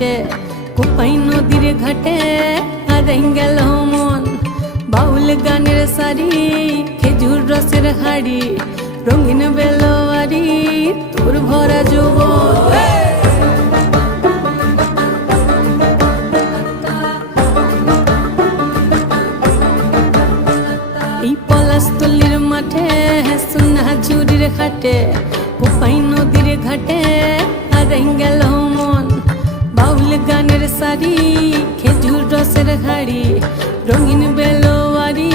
ঘাটে কোপাই নদীর ঘাটে হারাই গেল মন বাউল গানের সারি খেজুর রসের হাড়ি রঙিন বেলোয়ারি তোর ভরা যৌবন এই পলাশতলির মাঠে সোনা ঝুরির ঘাটে কোপাই নদীর ঘাটে হারাই গেল মন বাউল গানের সারি খেজুর রসের হাড়ি রঙিন বেলোয়ারি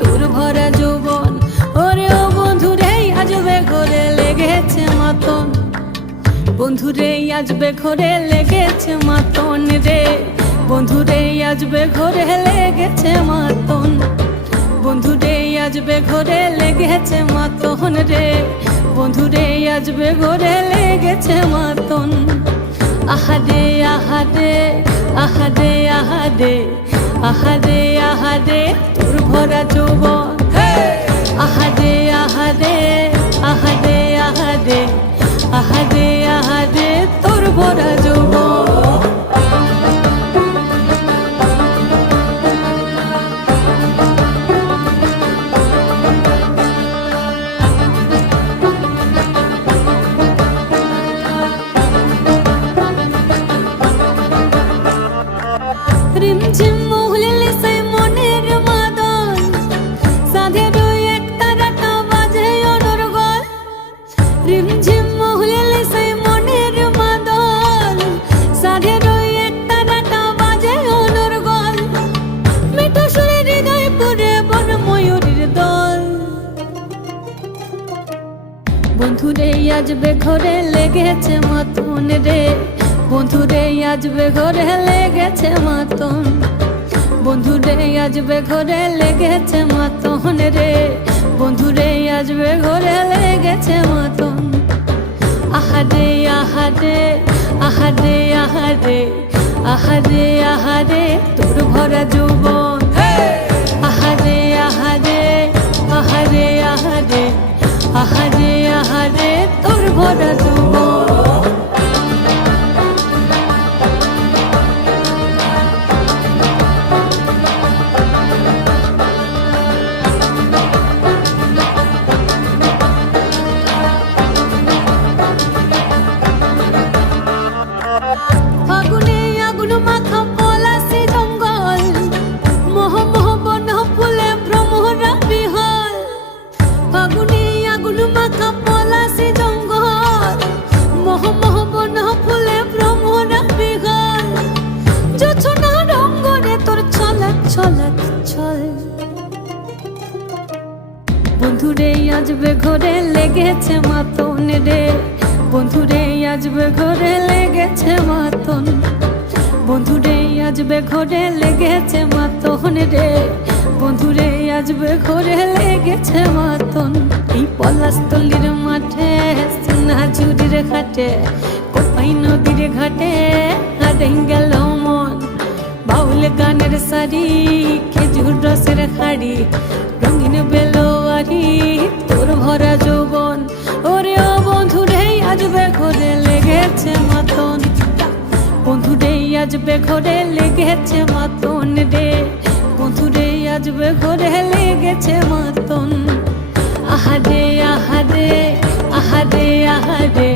তোর ভরা যৌবন ওরে ও বন্ধুরে আজবে ঘরে লেগেছে মাতন বন্ধুরে আজবে ঘরে লেগেছে মাতন রে বন্ধুরে আজবে ঘরে লেগেছে মাতন বন্ধুরে আজবে ঘরে লেগেছে মাতন রে বন্ধুরে আজবে ঘরে লেগেছে মাতন আহারে আহারে আহারে আহারে আহারে আহারে তোর ভরা যৌবন আহারে আহারে আহারে আহারে আহারে আহারে তোর ভরা যৌবন রিমঝিম মহুলে সেই মনের মাদল সাধের এক তারাটা বাজে অনর্গল রিমঝিম মহুলে সেই মনের মাদল সাধের এক তারাটা বাজে অনর্গল মিঠো সুরে হৃদয় পুরে বন ময়ূরীর দল বন্ধুরে আজবে ঘরে লেগেছে মাতন রে বন্ধুরে আজবে ঘরে লেগেছে মাতন বন্ধুরে আজবে ঘরে লেগেছে মাতন রে বন্ধুরে আজবে ঘরে লেগেছে মাতন আহারে আহারে আহারে আহারে আহারে আহারে তোর ভরা যৌবন আহারে আহারে আহারে আহারে আহারে আহারে তোর ভরা যৌবন ফাগুনে আগুন মাখা পলাশি জঙ্গল মোহ মোহ বন ফুলে ভ্রমরা বিহল ফাগুনে আগুন মাখা পলাশি জঙ্গল মোহ মোহ বন ফুলে ভ্রমরা বিহল জোছনা রঙ্গনে তোর ছলক ছলক ছল বন্ধুরে আজবে ঘরে লেগেছে মাতন রে বন্ধুরে আজবে ঘরে লেগেছে মাতন বন্ধুরে আজবে ঘরে লেগেছে মাতন রে বন্ধুরে আজবে ঘরে লেগেছে মাতন এই পলাশতলির মাঠে সোনা ঝুরির ঘাটে কোপাই নদীর ঘাটে হারাই গেল মন বাউল গানের সারি খেজুর রসের হাড়ি রঙিন বেলোয়ারি তোর ভরা যৌবন ওরে ও বন্ধুরে আজবে ঘরে লেগেছে মাতন বন্ধুরে আজবে ঘরে লেগেছে মাতন রে বন্ধুরে আজবে ঘরে লেগেছে মাতন আহারে আহারে আহারে আহারে